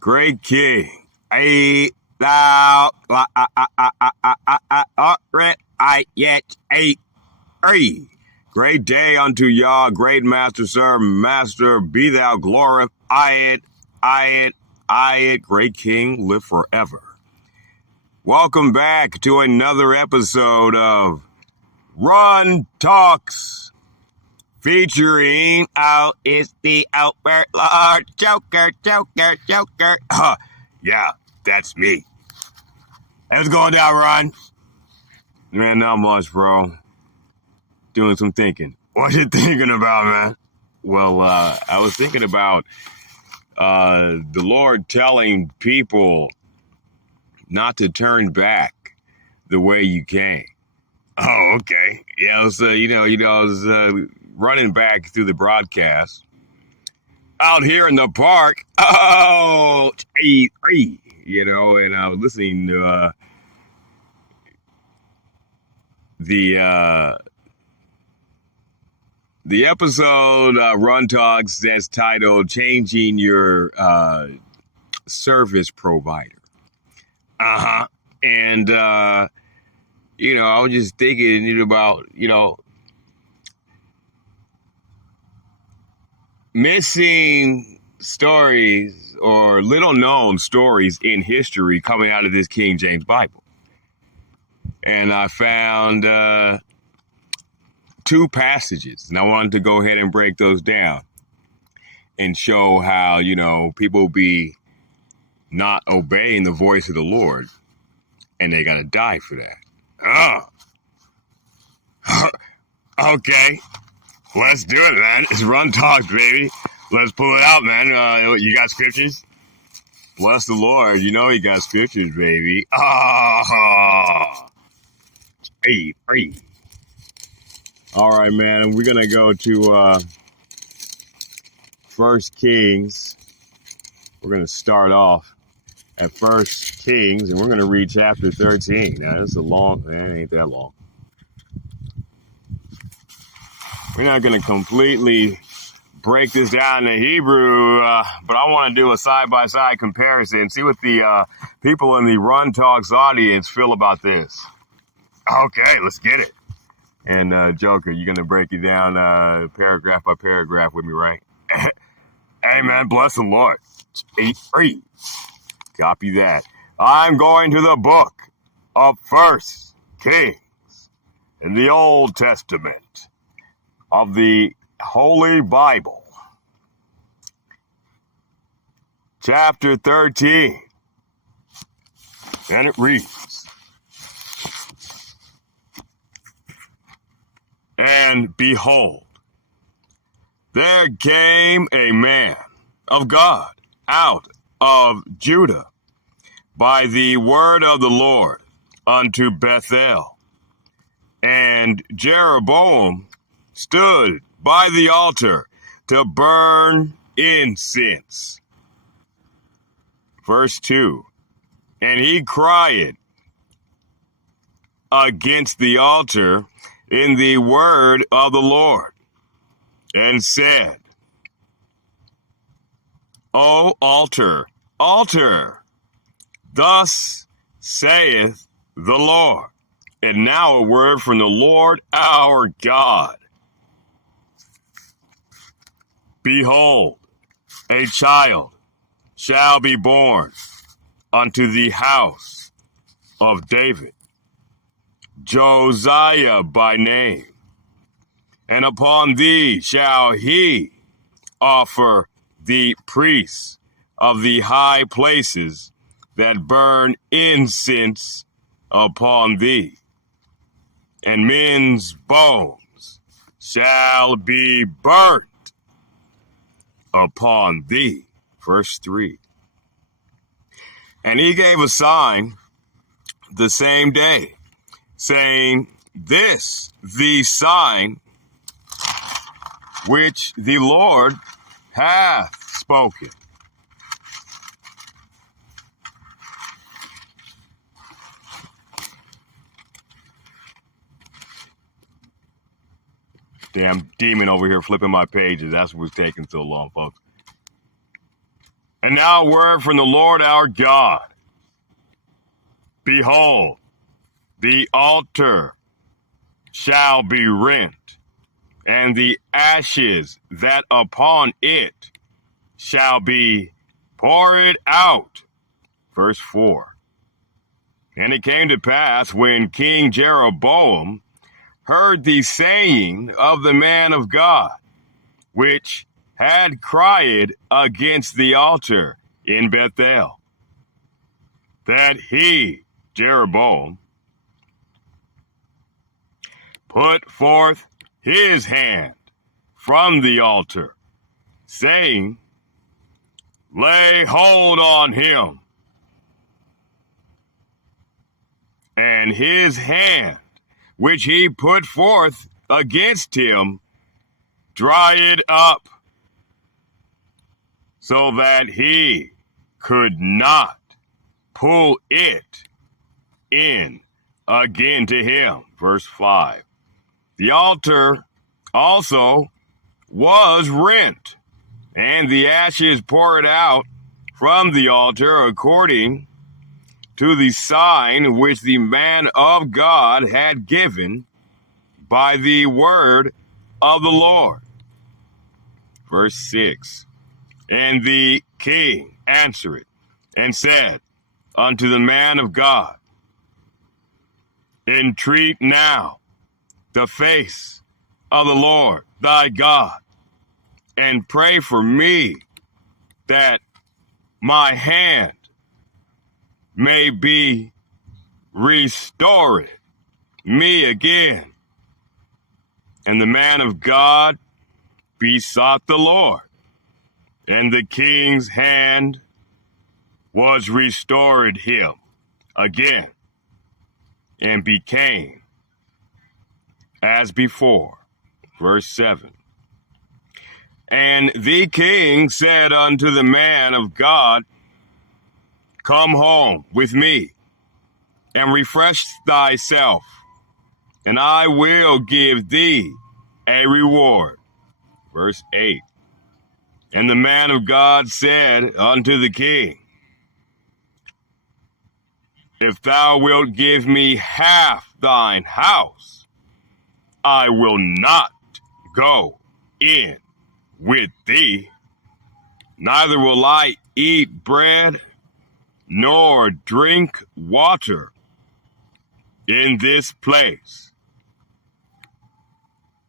Great King. I thou I yet a great day unto Yah, great master, sir, master, be thou glorified, great King, live forever. Welcome back to another episode of Runn Talks, featuring it's the Albert Lord Joker. Yeah, that's me. Hey, what's going down, Ron? Man, not much, bro. Doing some thinking. What you thinking about, man? Well, I was thinking about the Lord telling people not to turn back the way you came. Oh, okay. Yeah, I was, I was running back through the broadcast out here in the park. Oh, and I was listening to the episode Runn Talks that's titled "Changing Your Service Provider." And I was just thinking about missing stories or little known stories in history coming out of this King James Bible. And I found two passages, and I wanted to go ahead and break those down and show how, people be not obeying the voice of the Lord, and they got to die for that. Okay. Let's do it, man. It's Runn Talks, baby. Let's pull it out, man. You got scriptures? Bless the Lord. You know he got scriptures, baby. Hey. All right, man. We're going to go to First Kings. We're going to start off at First Kings, and we're going to read chapter 13. Now, this is it ain't that long. We're not going to completely break this down in Hebrew, but I want to do a side-by-side comparison, see what the people in the Runn Talks audience feel about this. Okay, let's get it. And Joker, you're going to break it down paragraph by paragraph with me, right? Hey, man, bless the Lord. 8-3. Copy that. I'm going to the book of First Kings in the Old Testament of the Holy Bible, chapter 13, and it reads, "And behold, there came a man of God out of Judah by the word of the Lord unto Bethel, and Jeroboam stood by the altar to burn incense." Verse 2, "And he cried against the altar in the word of the Lord, and said, O altar, altar, thus saith the Lord." And now a word from the Lord our God. "Behold, a child shall be born unto the house of David, Josiah by name. And upon thee shall he offer the priests of the high places that burn incense upon thee. And men's bones shall be burnt upon thee." Verse 3. "And he gave a sign the same day, saying, This the sign which the Lord hath spoken." Damn demon over here flipping my pages. That's what's taking so long, folks. And now a word from the Lord our God. Behold, the altar shall be rent, and the ashes that upon it shall be poured out. Verse 4. And it came to pass, when King Jeroboam heard the saying of the man of God, which had cried against the altar in Bethel, that he, Jeroboam, put forth his hand from the altar, saying, Lay hold on him. And his hand, which he put forth against him, dried up, so that he could not pull it in again to him. Verse 5. The altar also was rent, and the ashes poured out from the altar according to the sign which the man of God had given by the word of the Lord. Verse 6. And the king answered and said unto the man of God, Entreat now the face of the Lord thy God, and pray for me that my hand may be restored me again. And the man of God besought the Lord, and the king's hand was restored him again, and became as before. Verse 7. And the king said unto the man of God, Come home with me, and refresh thyself, and I will give thee a reward. Verse 8. And the man of God said unto the king, If thou wilt give me half thine house, I will not go in with thee, neither will I eat bread nor drink water in this place.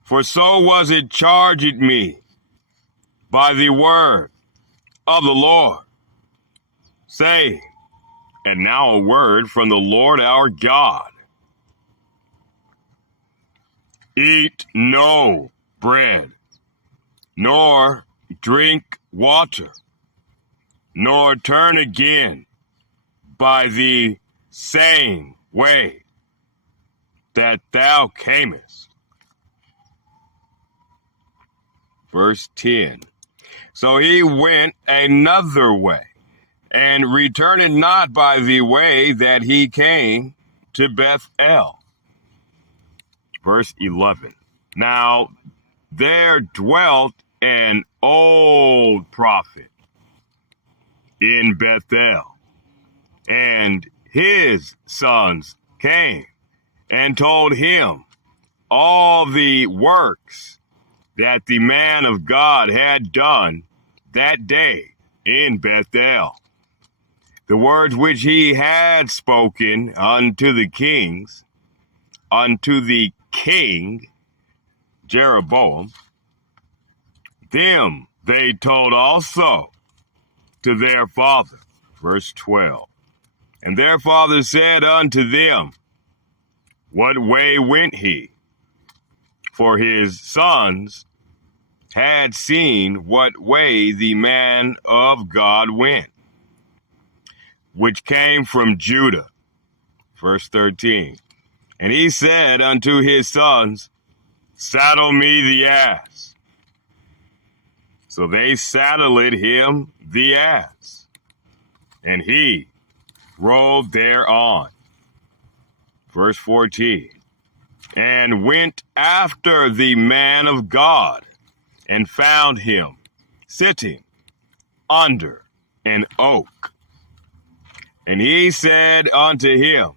For so was it charged me by the word of the Lord, saying, and now a word from the Lord our God, Eat no bread, nor drink water, nor turn again by the same way that thou camest. Verse 10. So he went another way, and returned not by the way that he came to Bethel. Verse 11. Now there dwelt an old prophet in Bethel, and his sons came and told him all the works that the man of God had done that day in Bethel, the words which he had spoken unto the kings, unto the king Jeroboam. Them they told also to their father. Verse 12. And their father said unto them, What way went he? For his sons had seen what way the man of God went, which came from Judah. Verse 13. And he said unto his sons, Saddle me the ass. So they saddled him the ass, and he rode thereon. Verse 14. And went after the man of God, and found him sitting under an oak. And he said unto him,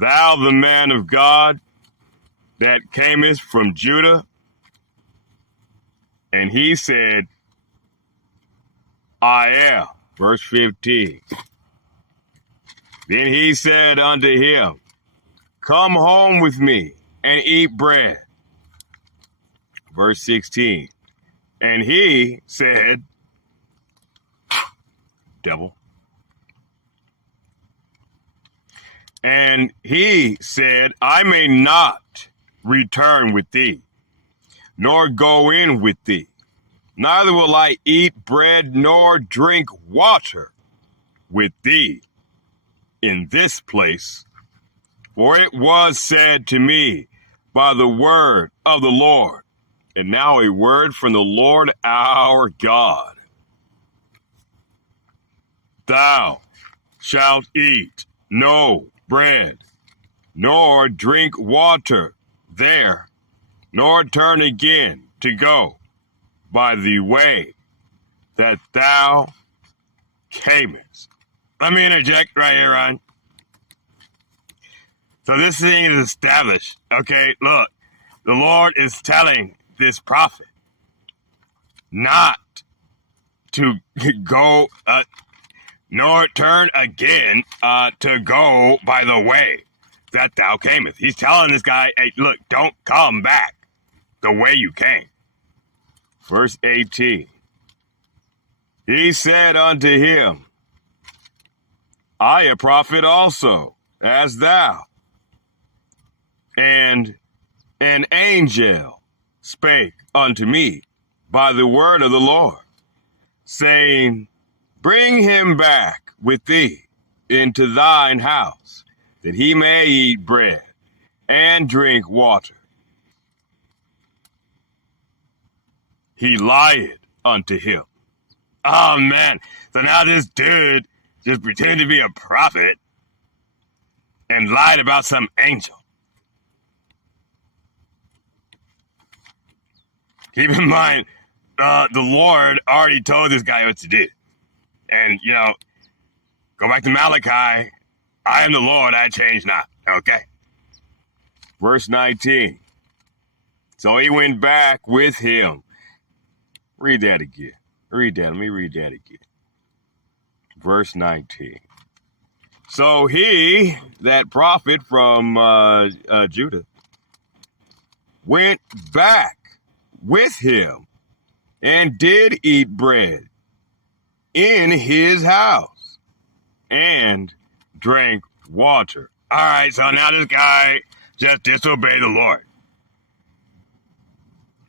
Thou the man of God that camest from Judah? And he said, I am. Verse 15. Then he said unto him, Come home with me and eat bread. Verse 16. And he said, Devil. And he said, I may not return with thee, nor go in with thee. Neither will I eat bread nor drink water with thee in this place. For it was said to me by the word of the Lord, and now a word from the Lord our God. Thou shalt eat no bread, nor drink water there, nor turn again to go by the way that thou camest. Let me interject right here, Ryan. So this thing is established. Okay, look, the Lord is telling this prophet not to go, nor turn again to go by the way that thou camest. He's telling this guy, hey, look, don't come back the way you came. Verse 18. He said unto him, I a prophet also, as thou. And an angel spake unto me by the word of the Lord, saying, Bring him back with thee into thine house, that he may eat bread and drink water. He lied unto him. Oh, man. So now this dude just pretended to be a prophet and lied about some angel. Keep in mind, the Lord already told this guy what to do. And, go back to Malachi. I am the Lord, I change not. Okay? Verse 19. So he went back with him. Read that again. Let me read that again. Verse 19. So he, that prophet from Judah, went back with him and did eat bread in his house and drank water. All right, so now this guy just disobeyed the Lord.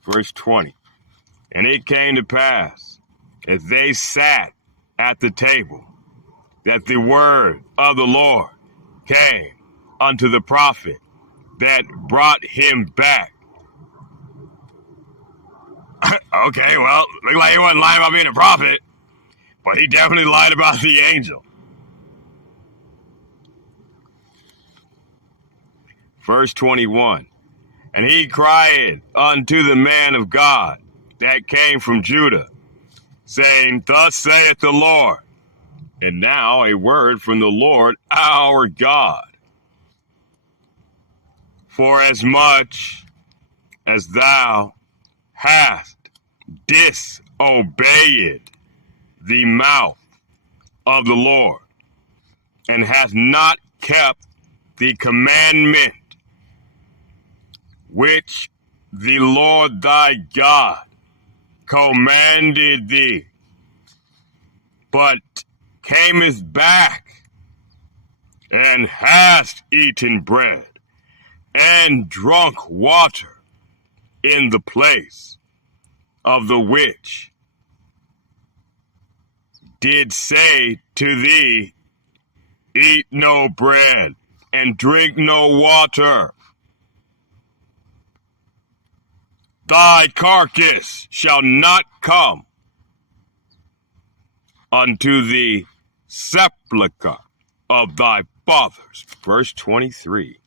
Verse 20. And it came to pass, as they sat at the table, that the word of the Lord came unto the prophet that brought him back. Okay, well, looked like he wasn't lying about being a prophet, but he definitely lied about the angel. Verse 21. And he cried unto the man of God that came from Judah, saying, Thus saith the Lord. And now a word from the Lord our God. For as much as thou hast disobeyed the mouth of the Lord, and hast not kept the commandment which the Lord thy God commanded thee, but camest back and hast eaten bread and drunk water in the place of the which did say to thee, Eat no bread and drink no water. Thy carcass shall not come unto the sepulchre of thy fathers. Verse 23.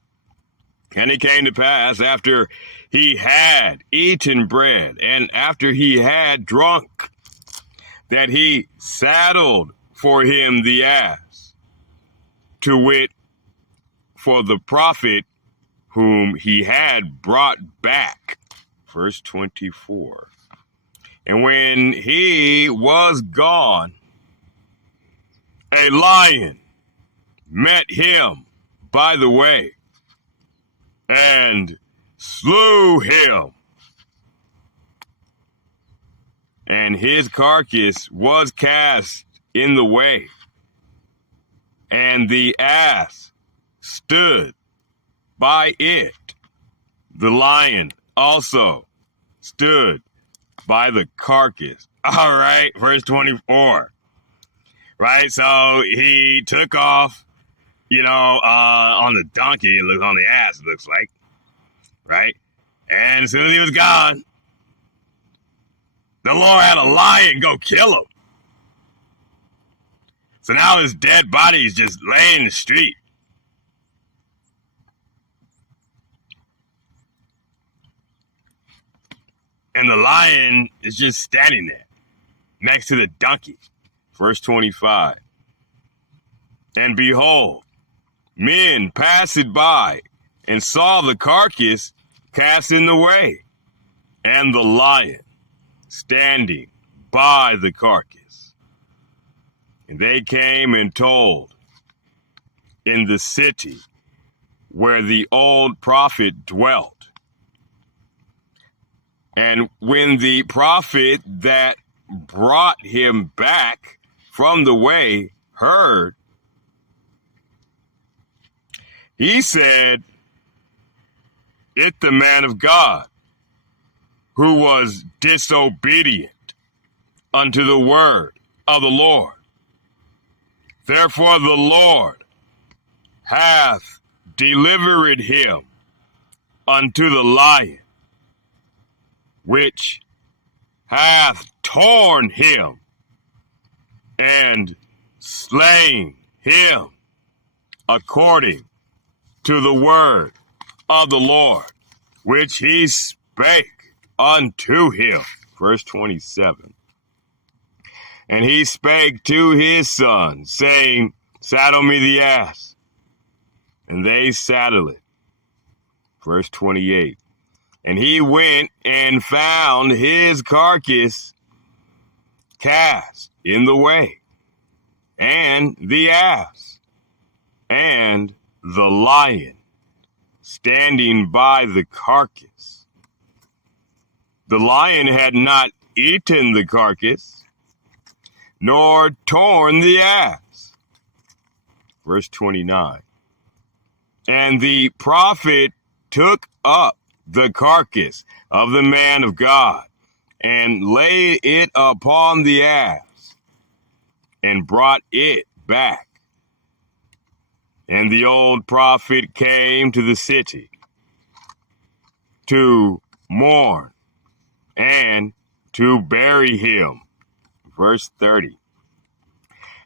And it came to pass, after he had eaten bread, and after he had drunk, that he saddled for him the ass, to wit, for the prophet whom he had brought back. Verse 24. And when he was gone, a lion met him by the way and slew him. And his carcass was cast in the way, and the ass stood by it. The lion also stood by the carcass. All right, verse 24. Right, so he took off, on the donkey, it looks on the ass, it looks like. Right? And as soon as he was gone, the Lord had a lion go kill him. So now his dead body is just laying in the street. And the lion is just standing there next to the donkey. Verse 25. And behold, men passed by and saw the carcass cast in the way, and the lion standing by the carcass. And they came and told in the city where the old prophet dwelt. And when the prophet that brought him back from the way heard, he said, "It the man of God who was disobedient unto the word of the Lord. Therefore the Lord hath delivered him unto the lion, which hath torn him and slain him according to the word of the Lord, which he spake unto him." Verse 27. And he spake to his son, saying, "Saddle me the ass." And they saddled it. Verse 28. And he went and found his carcass cast in the way, and the ass, and the lion standing by the carcass. The lion had not eaten the carcass, nor torn the ass. Verse 29. And the prophet took up the carcass of the man of God, and laid it upon the ass, and brought it back. And the old prophet came to the city to mourn and to bury him. Verse 30.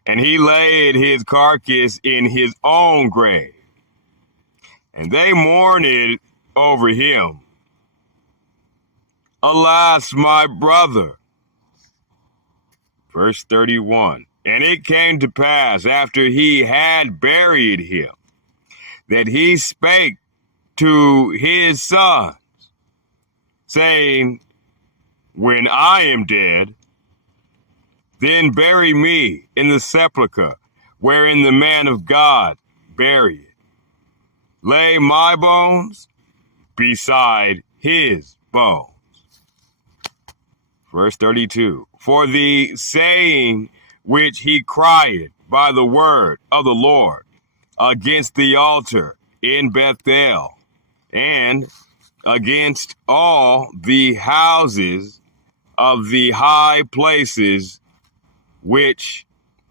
And he laid his carcass in his own grave, and they mourned over him. Alas, my brother. Verse 31. And it came to pass, after he had buried him, that he spake to his sons, saying, "When I am dead, then bury me in the sepulchre wherein the man of God buried. Lay my bones beside his bones." Verse 32. For the saying which he cried by the word of the Lord against the altar in Bethel, and against all the houses of the high places which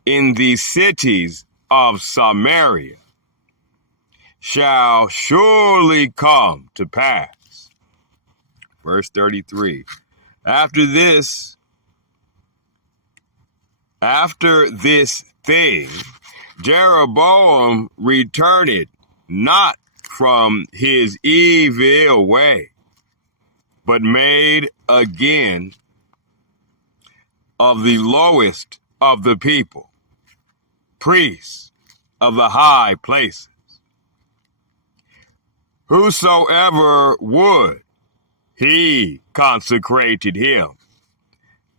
in the cities of Samaria, shall surely come to pass. Verse 33. After this thing, Jeroboam returned not from his evil way, but made again of the lowest of the people, priests of the high places. Whosoever would, he consecrated him,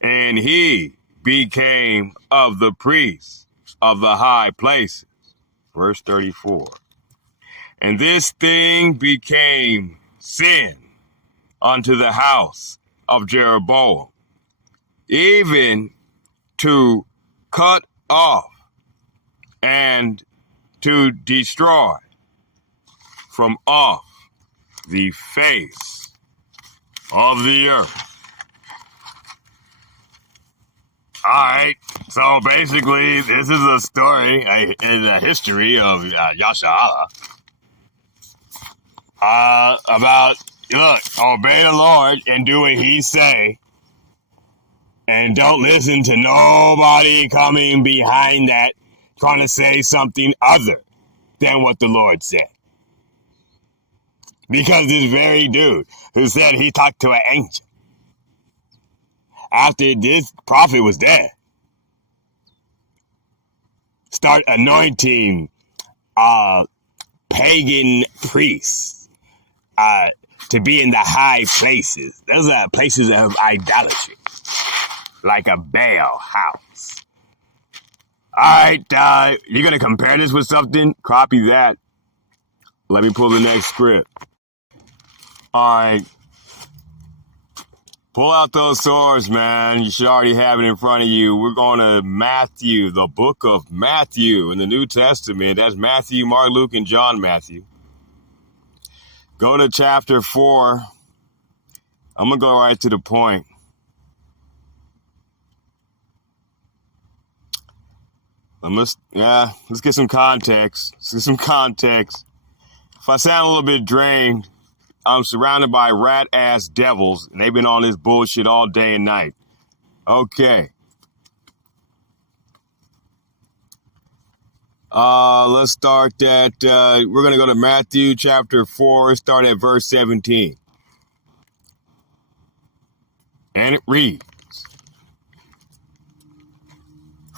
and he became of the priests of the high places. Verse 34. And this thing became sin unto the house of Jeroboam, even to cut off and to destroy from off the face of the earth. All right, so basically, this is a story in the history of Yasharahla about, look, obey the Lord and do what he say, and don't listen to nobody coming behind that trying to say something other than what the Lord said. Because this very dude who said he talked to an angel after this prophet was dead, start anointing pagan priests to be in the high places. Those are places of idolatry, like a Baal house. All right, you're going to compare this with something? Copy that. Let me pull the next script. All right. Pull out those swords, man. You should already have it in front of you. We're going to Matthew, the book of Matthew in the New Testament. That's Matthew, Mark, Luke, and John Matthew. Go to chapter 4. I'm going to go right to the point. Let's get some context. If I sound a little bit drained, I'm surrounded by rat-ass devils, and they've been on this bullshit all day and night. Okay. Let's start at, we're going to go to Matthew chapter 4, start at verse 17. And it reads,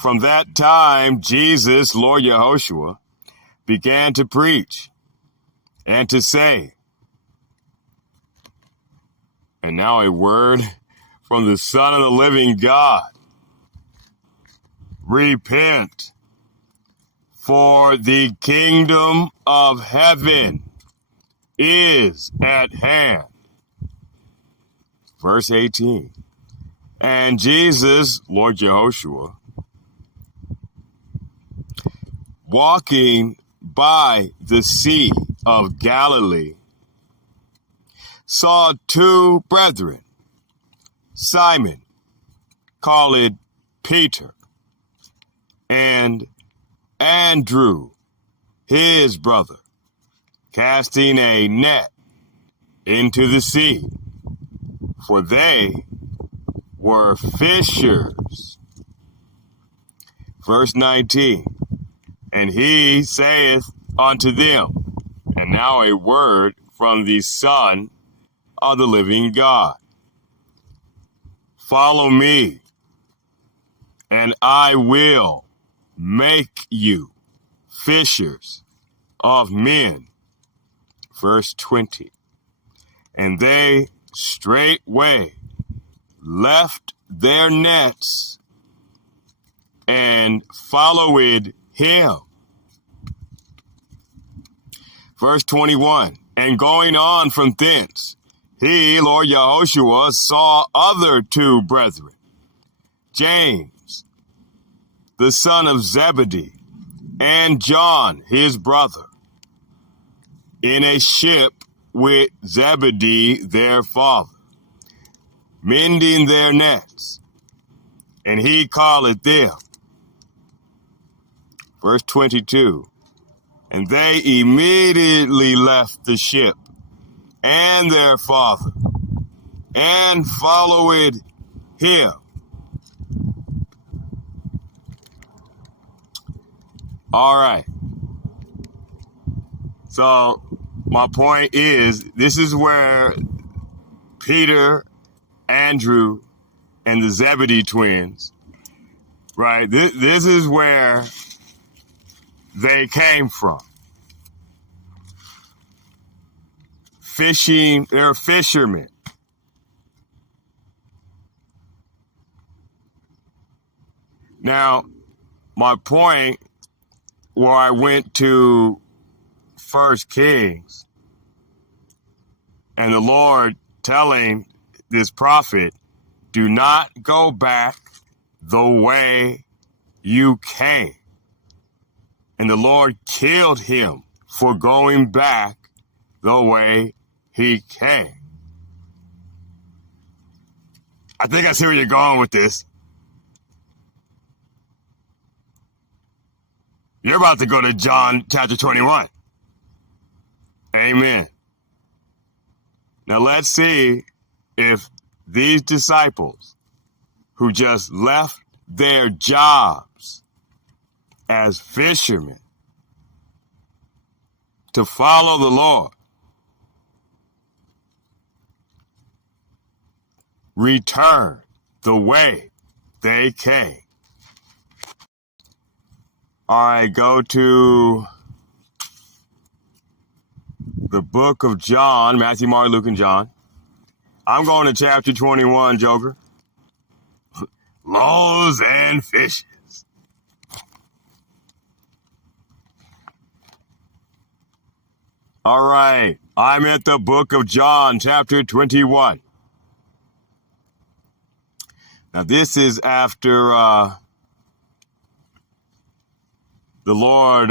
From that time, Jesus, Lord Yahushua, began to preach and to say, and now a word from the Son of the living God. Repent, for the kingdom of heaven is at hand. Verse 18. And Jesus, Lord Jehoshua, walking by the Sea of Galilee, saw two brethren, Simon, called Peter, and Andrew, his brother, casting a net into the sea, for they were fishers. Verse 19, and he saith unto them, and now a word from the Son of the living God. Follow me, and I will make you fishers of men. Verse 20. And they straightway left their nets and followed him. Verse 21. And going on from thence, he, Lord Yahushua, saw other two brethren, James, the son of Zebedee, and John, his brother, in a ship with Zebedee, their father, mending their nets. And he called them. Verse 22. And they immediately left the ship and their father, and followed him. All right. So my point is, this is where Peter, Andrew, and the Zebedee twins, right? This is where they came from. Fishing, they're fishermen. Now, my point where I went to 1 Kings and the Lord telling this prophet, do not go back the way you came. And the Lord killed him for going back the way he came. I think I see where you're going with this. You're about to go to John chapter 21. Amen. Now let's see if these disciples who just left their jobs as fishermen to follow the Lord return the way they came. All right, go to the book of John, Matthew, Mark, Luke, and John. I'm going to chapter 21, Joker. Laws and fishes. All right, I'm at the book of John, chapter 21. Now, this is after the Lord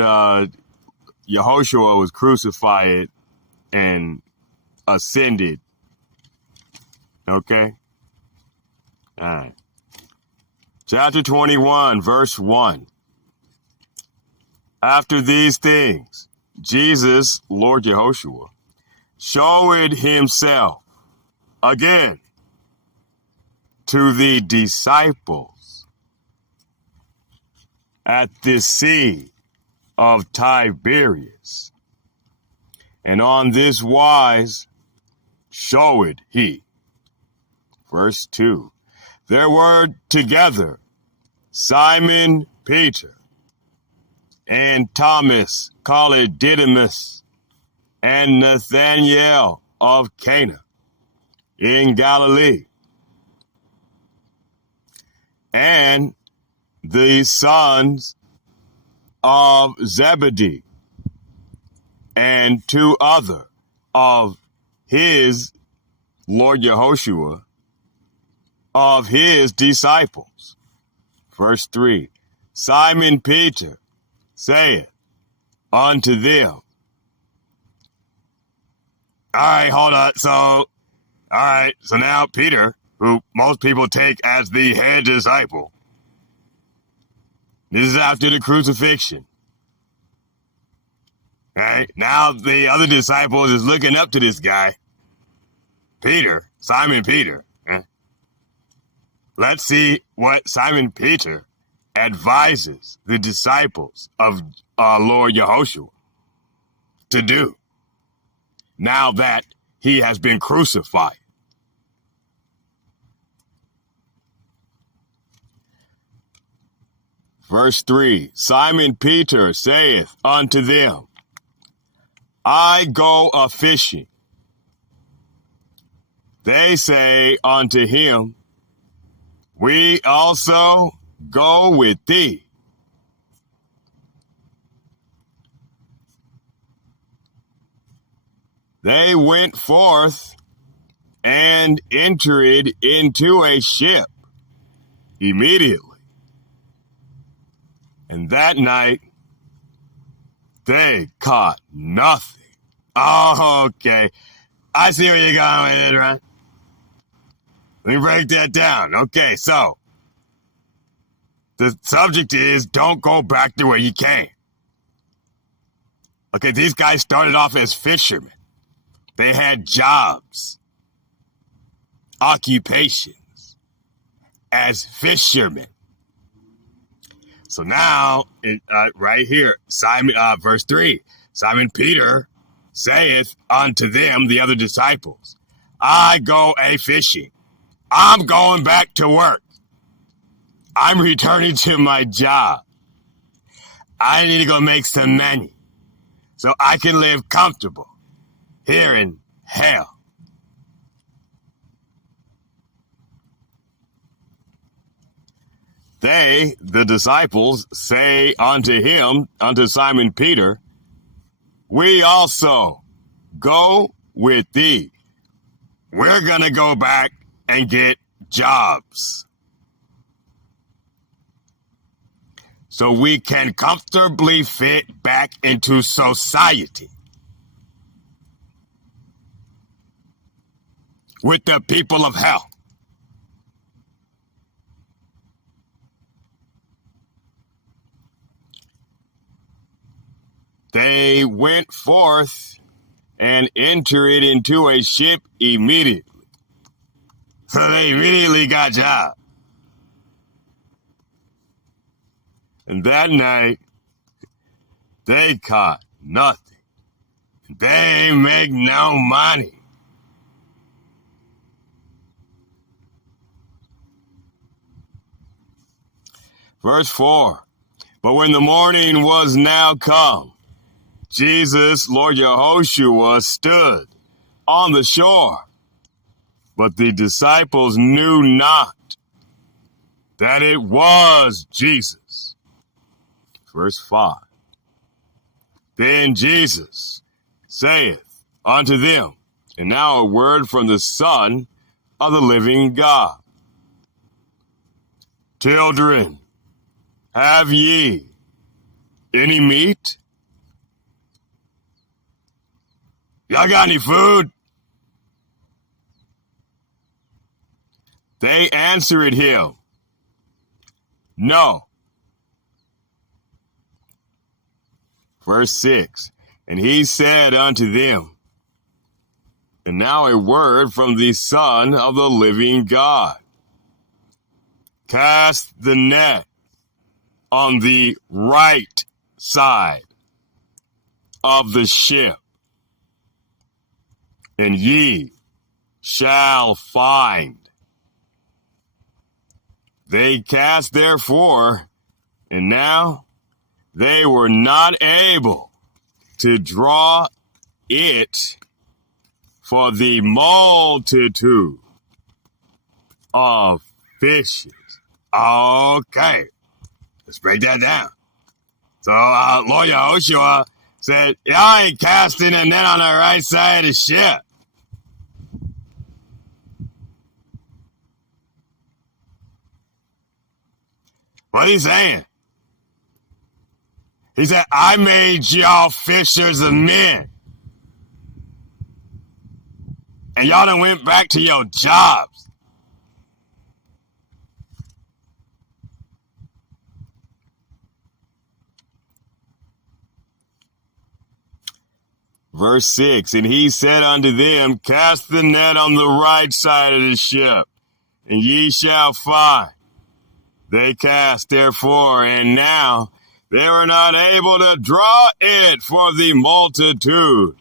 Yehoshua was crucified and ascended. Okay? All right. Chapter 21, verse 1. After these things, Jesus, Lord Yehoshua, showed himself again to the disciples at the sea of Tiberias. And on this wise showed he. Verse 2. There were together Simon Peter and Thomas, called Didymus, and Nathanael of Cana in Galilee, and the sons of Zebedee, and two other of his, Lord Yehoshua, of his disciples. Verse 3. Simon Peter saith unto them. All right, hold on. So now Peter, who most people take as the head disciple, this is after the crucifixion. All right, now the other disciples is looking up to this guy, Peter, Simon Peter. Let's see what Simon Peter advises the disciples of Lord Yehoshua to do now that he has been crucified. Verse 3, Simon Peter saith unto them, I go a-fishing. They say unto him, we also go with thee. They went forth and entered into a ship immediately. And that night, they caught nothing. Oh, okay. I see where you're going with it, right? Let me break that down. Okay, so the subject is don't go back to where you came. Okay, these guys started off as fishermen. They had jobs, occupations as fishermen. So now, right here, Simon, verse 3, Simon Peter saith unto them, the other disciples, I go a-fishing. I'm going back to work. I'm returning to my job. I need to go make some money so I can live comfortable here in hell. They, the disciples, say unto him, unto Simon Peter, we also go with thee. We're going to go back and get jobs so we can comfortably fit back into society with the people of hell. They went forth and entered into a ship immediately. So they immediately got jobs. And that night, they caught nothing. They make no money. Verse 4, but when the morning was now come, Jesus, Lord Yehoshua, stood on the shore, but the disciples knew not that it was Jesus. Verse 5, then Jesus saith unto them, and now a word from the Son of the living God. Children, have ye any meat? Y'all got any food? They answered him, no. Verse 6, and he said unto them, and now a word from the Son of the living God. Cast the net on the right side of the ship, and ye shall find. They cast therefore, and now they were not able to draw it for the multitude of fishes. Okay, let's break that down. So Lord Yehoshua said, y'all ain't casting a net on the right side of the ship. What he's saying? He said, I made y'all fishers of men. And y'all done went back to your jobs. Verse 6, and he said unto them, cast the net on the right side of the ship, and ye shall find. They cast therefore, and now they were not able to draw it for the multitude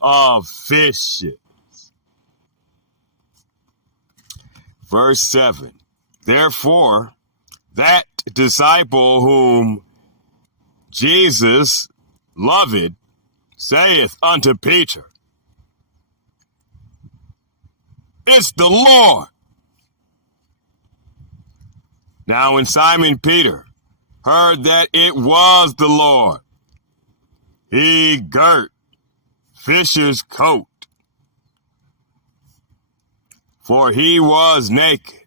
of fishes. Verse 7, therefore that disciple whom Jesus loved saith unto Peter, it's the Lord. Now when Simon Peter heard that it was the Lord, he girt fisher's coat, for he was naked,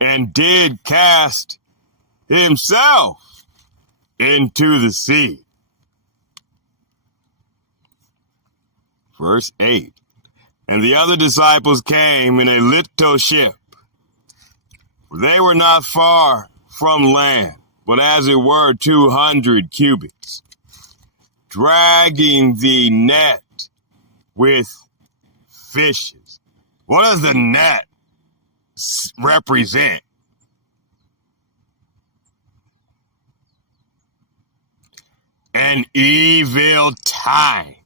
and did cast himself into the sea. Verse 8, and the other disciples came in a little ship. They were not far from land, but as it were 200 cubits, dragging the net with fishes. What does the net represent? An evil time.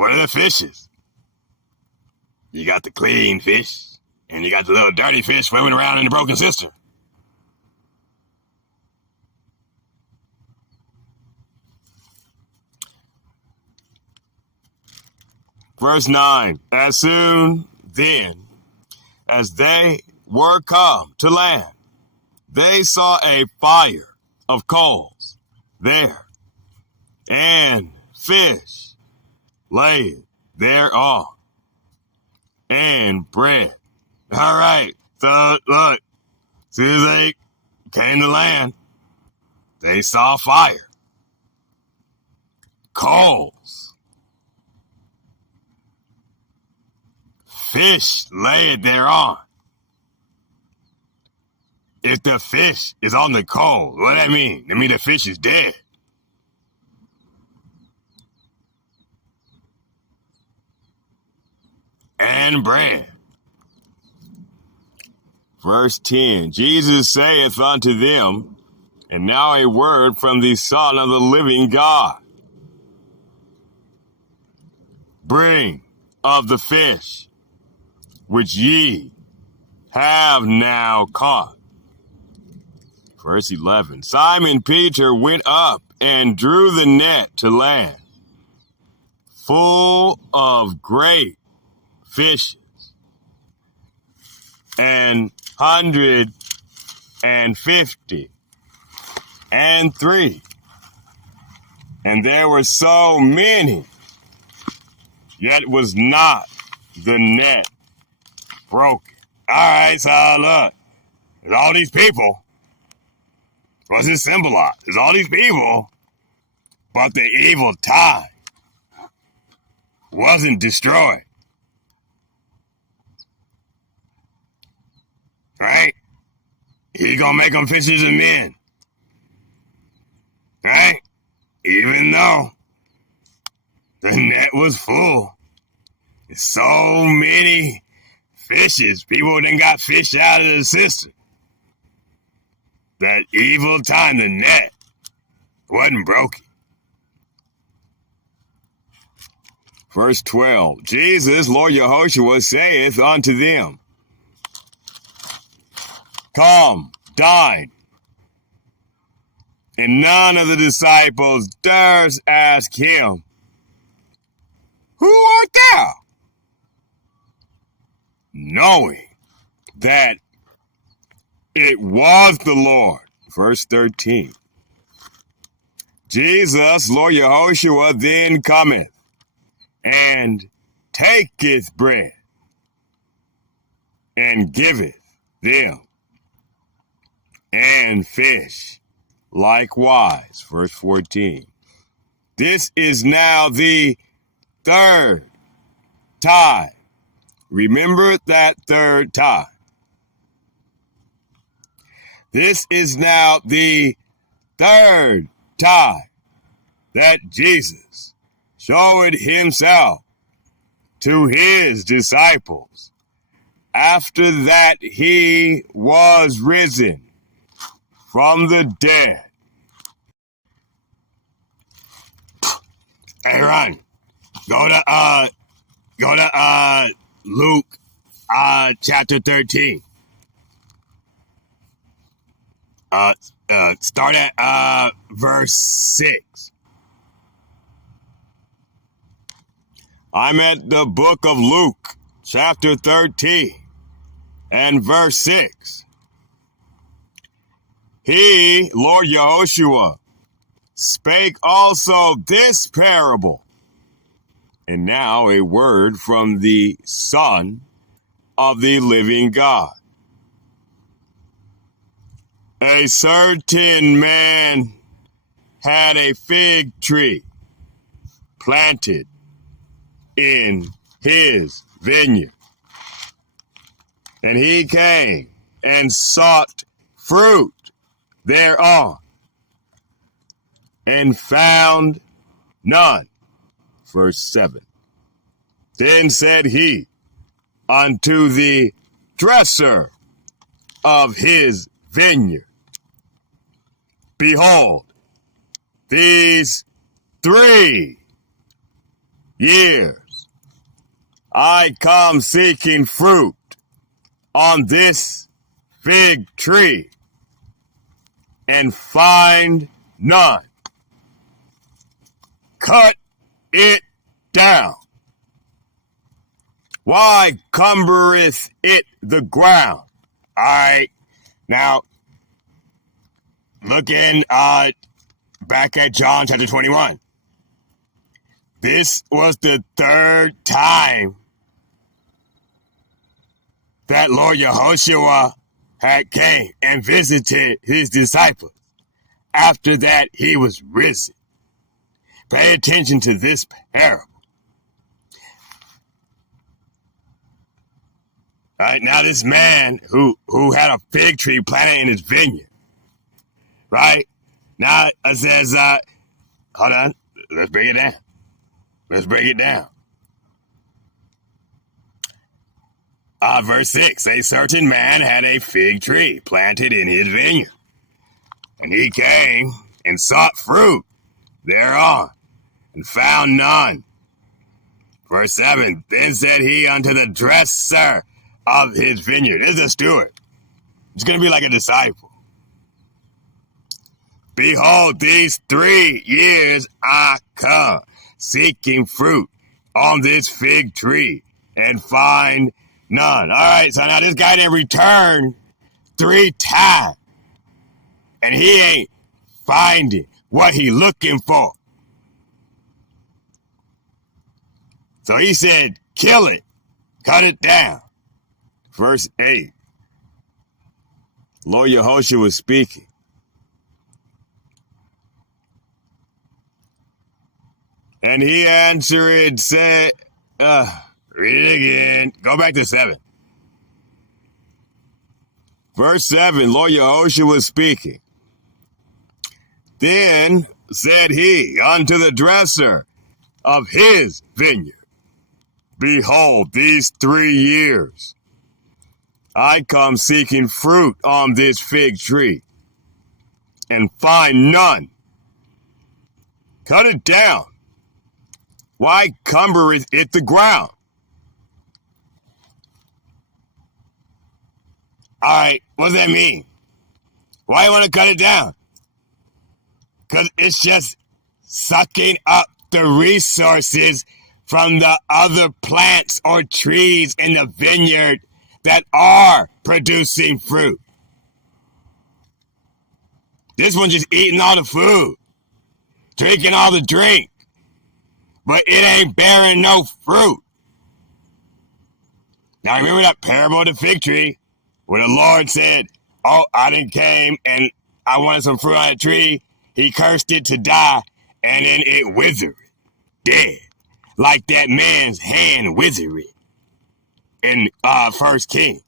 What are the fishes? You got the clean fish, and you got the little dirty fish swimming around in the broken cistern. Verse 9, as soon then as they were come to land, they saw a fire of coals there, and fish laid thereon, and bread. All right, so look, as soon as they came to land, they saw fire, coals, fish laid thereon. If the fish is on the coals, what does that mean? That means the fish is dead. And bread. Verse 10, Jesus saith unto them, and now a word from the Son of the living God. Bring of the fish which ye have now caught. Verse 11, Simon Peter went up and drew the net to land, full of great fishes, 153. And there were so many, yet was not the net broken. All right, so look, there's all these people. What's it symbolize? There's all these people, but the evil time wasn't destroyed. Right? He's gonna make them fishers of men. Right? Even though the net was full. There's so many fishes. People done got fish out of the system. That evil time, the net wasn't broken. Verse 12, Jesus, Lord Yehoshua, saith unto them, Come, dine. And none of the disciples durst ask him, Who art thou? Knowing that it was the Lord. Verse 13. Jesus, Lord Yehoshua, then cometh and taketh bread and giveth them, and fish likewise. Verse 14. This is now the third time. Remember that third time. This is now the third time that Jesus showed himself to his disciples after that he was risen from the dead. Hey, Runn, go to Luke chapter 13. Start at verse 6. I'm at the book of Luke, chapter 13, and verse 6. He, Lord Yehoshua, spake also this parable. And now a word from the Son of the living God. A certain man had a fig tree planted in his vineyard, and he came and sought fruit thereon, and found none. Verse 7. Then said he unto the dresser of his vineyard, Behold, these 3 years, I come seeking fruit on this fig tree and find none. Cut it down. Why cumbereth it the ground? All right. Now, looking back at John chapter 21. This was the third time that Lord Yehoshua had came and visited his disciples. After that, he was risen. Pay attention to this parable. All right, now this man who had a fig tree planted in his vineyard, right? Now it says, hold on, let's break it down. Let's break it down. Verse 6, a certain man had a fig tree planted in his vineyard, and he came and sought fruit thereon, and found none. Verse 7, then said he unto the dresser of his vineyard. This is a steward. It's going to be like a disciple. Behold, these 3 years I come, seeking fruit on this fig tree, and find none. All right, so now this guy didn't return 3 times, and he ain't finding what he looking for. So he said, kill it, cut it down. Verse 8, Lord Yehoshua was speaking. And he answered, said, read it again. Go back to 7. Verse 7, Lord Yehoshua was speaking. Then said he unto the dresser of his vineyard, behold, these 3 years I come seeking fruit on this fig tree, and find none. Cut it down. Why cumbereth it the ground? All right, what does that mean? Why you want to cut it down? Because it's just sucking up the resources from the other plants or trees in the vineyard that are producing fruit. This one's just eating all the food, drinking all the drink, but it ain't bearing no fruit. Now remember that parable of the fig tree where the Lord said, oh, I done came and I wanted some fruit on a tree. He cursed it to die, and then it withered, dead, like that man's hand withered in 1 King.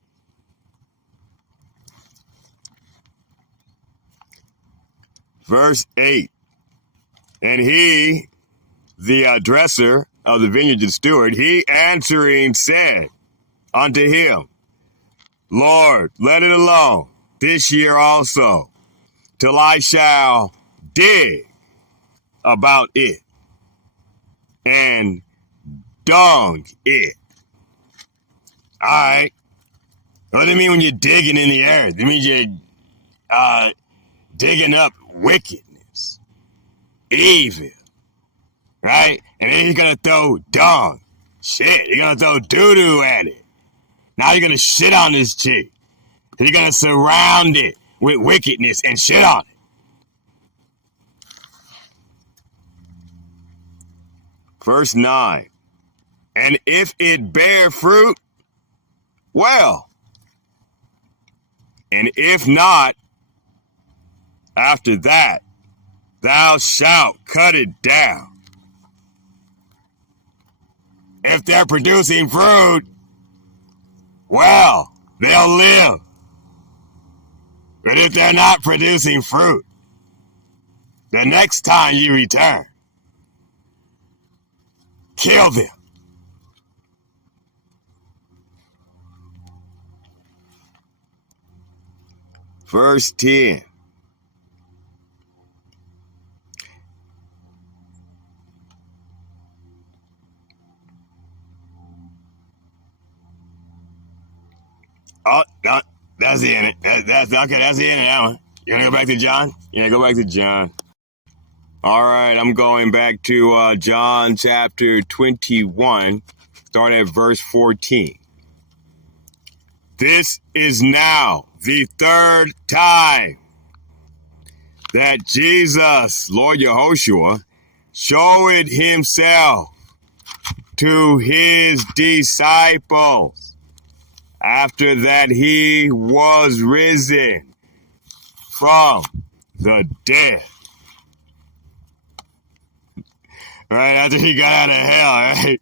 Verse 8, and he, the dresser of the vineyard, the steward, he answering said unto him, Lord, let it alone this year also, till I shall dig about it and dung it. All right. What does it mean when you're digging in the earth? It means you're digging up wickedness, evil, right? And then you're going to throw dung. Shit, you're going to throw doo-doo at it. Now you're going to shit on this tree. You're going to surround it with wickedness and shit on it. Verse 9, and if it bear fruit, well, and if not, after that, thou shalt cut it down. If they're producing fruit, well, they'll live. But if they're not producing fruit, the next time you return, kill them. Verse 10. Oh, no, that's the end. That's okay. That's the end of that one. You want to go back to John? Yeah, go back to John. All right, I'm going back to John chapter 21, start at verse 14. This is now the third time that Jesus, Lord Yehoshua, showed himself to his disciples after that he was risen from the dead. Right after he got out of hell, right?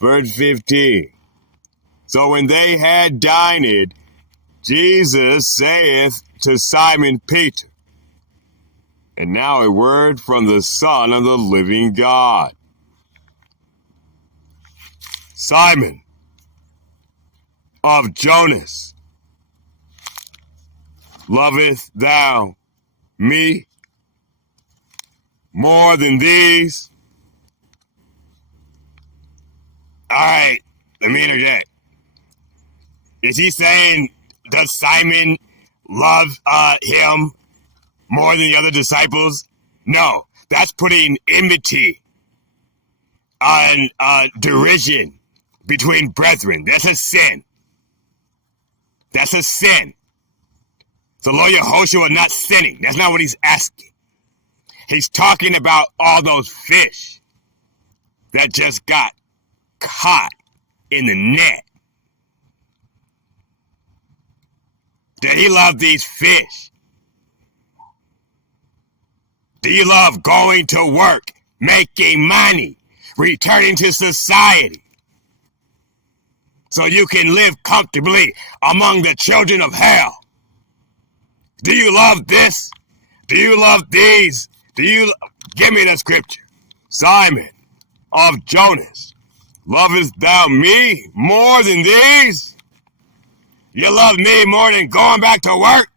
Verse 15. So when they had dined, Jesus saith to Simon Peter, and now a word from the Son of the living God. Simon of Jonas, lovest thou me more than these? All right, let me interject. Is he saying, does Simon love him more than the other disciples? No, that's putting enmity and derision between brethren. That's a sin. That's a sin. So Lord Yehoshua not sinning. That's not what he's asking. He's talking about all those fish that just got caught in the net. Did he love these fish? Do you love going to work, making money, returning to society so you can live comfortably among the children of hell? Do you love this? Do you love these? Give me the scripture. Simon of Jonas, lovest thou me more than these? You love me more than going back to work?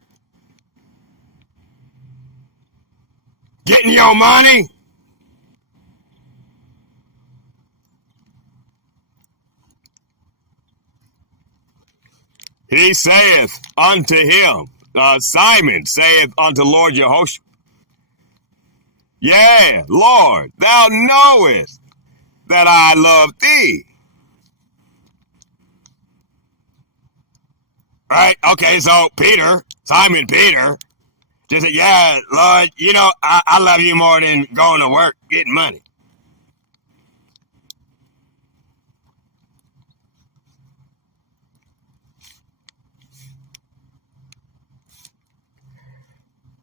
Getting your money? He saith unto him, Simon saith unto Lord Yehoshua, Yea, Lord, thou knowest that I love thee. Right? Okay, so Simon Peter, just said, yeah, Lord, I love you more than going to work, getting money.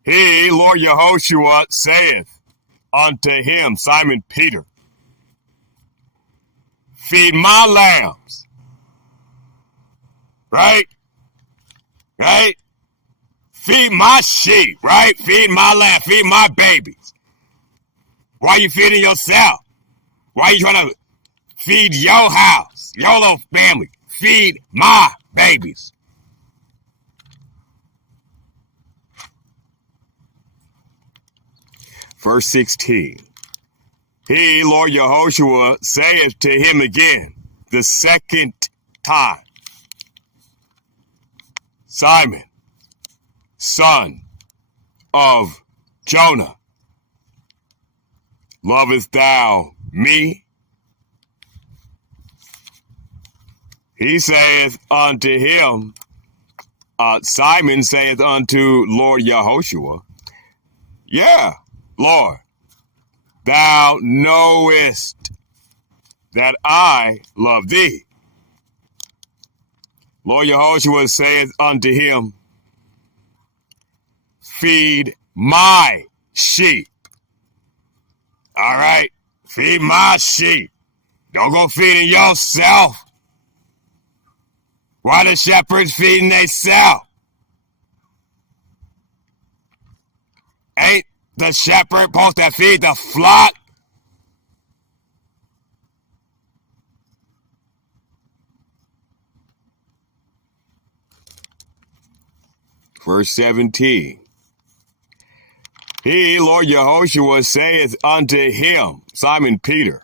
He, Lord Yehoshua, saith unto him, Simon Peter, feed my lambs. Right? Right? Feed my sheep, right? Feed my lamb, feed my babies. Why are you feeding yourself? Why are you trying to feed your house, your little family? Feed my babies. Verse 16. He, Lord Yehoshua, saith to him again, the second time, Simon, son of Jonah, lovest thou me? He saith unto him, Simon saith unto Lord Yehoshua, yeah, Lord, thou knowest that I love thee. Lord Yehoshua saith unto him, feed my sheep. All right, feed my sheep. Don't go feeding yourself. Why the shepherds feeding themselves? Ain't the shepherd supposed to feed the flock? Verse 17. He, Lord Yehoshua, saith unto him, Simon Peter,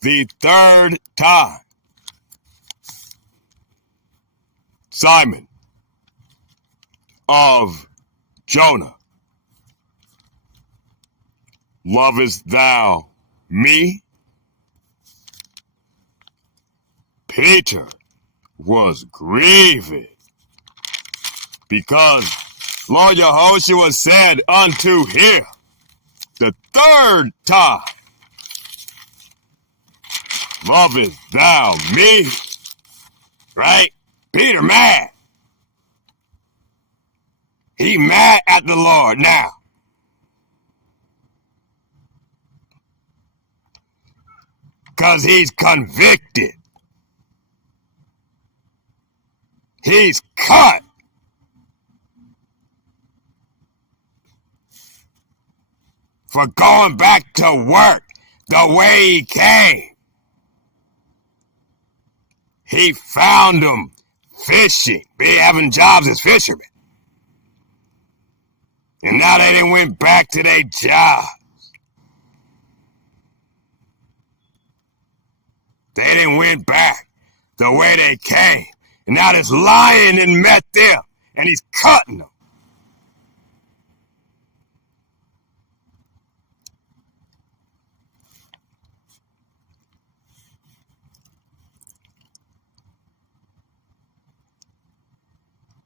the third time, Simon, of Jonah. Lovest thou me? Peter was grieved because Lord Yahushua said unto him the third time, lovest thou me? Right? Peter mad. He mad at the Lord now. Because he's convicted. He's cut. For going back to work the way he came. He found them fishing. They having jobs as fishermen. And now they done went back to their job. They didn't went back the way they came. And now this lion and met them. And he's cutting them.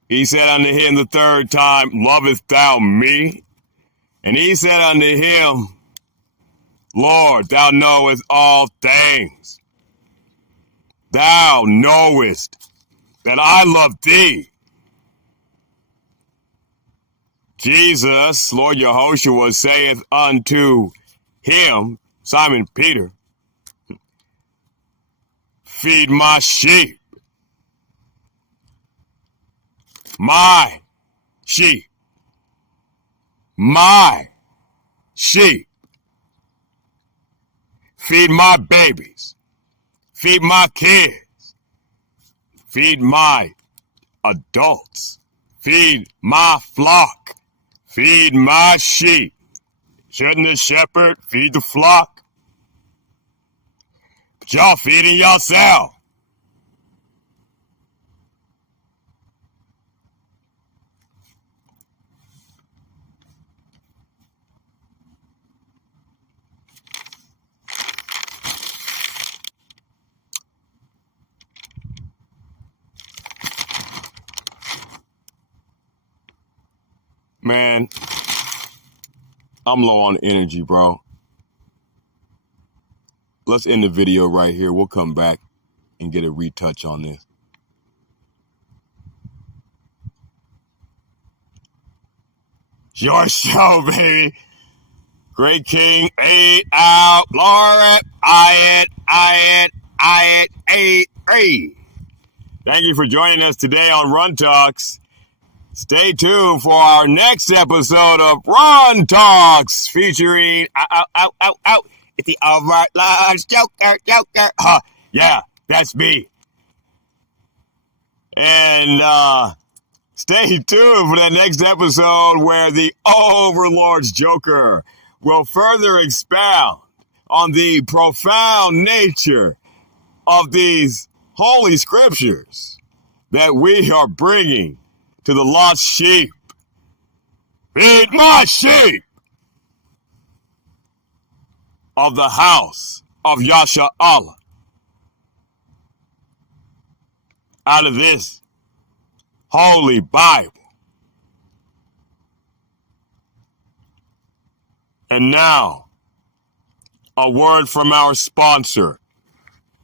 He said unto him the third time, lovest thou me? And he said unto him, Lord, thou knowest all things. Thou knowest that I love thee. Jesus, Lord Yahushua, saith unto him, Simon Peter, feed my sheep. My sheep. My sheep. Feed my babies. Feed my kids. Feed my adults. Feed my flock. Feed my sheep. Shouldn't the shepherd feed the flock? But y'all feeding yourself. Man, I'm low on energy, bro. Let's end the video right here. We'll come back and get a retouch on this. It's your show, baby. Great King, 8 out, Laura, I it. Thank you for joining us today on Run Talks. Stay tuned for our next episode of Run Talks featuring it's the overt large Joker. Yeah, that's me. And stay tuned for the next episode where the Overlord's Joker will further expound on the profound nature of these holy scriptures that we are bringing to the lost sheep. Feed my sheep of the house of Yasha Allah. Out of this holy Bible. And now, a word from our sponsor,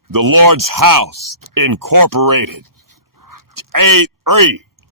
the Lord's House Incorporated. 8-3.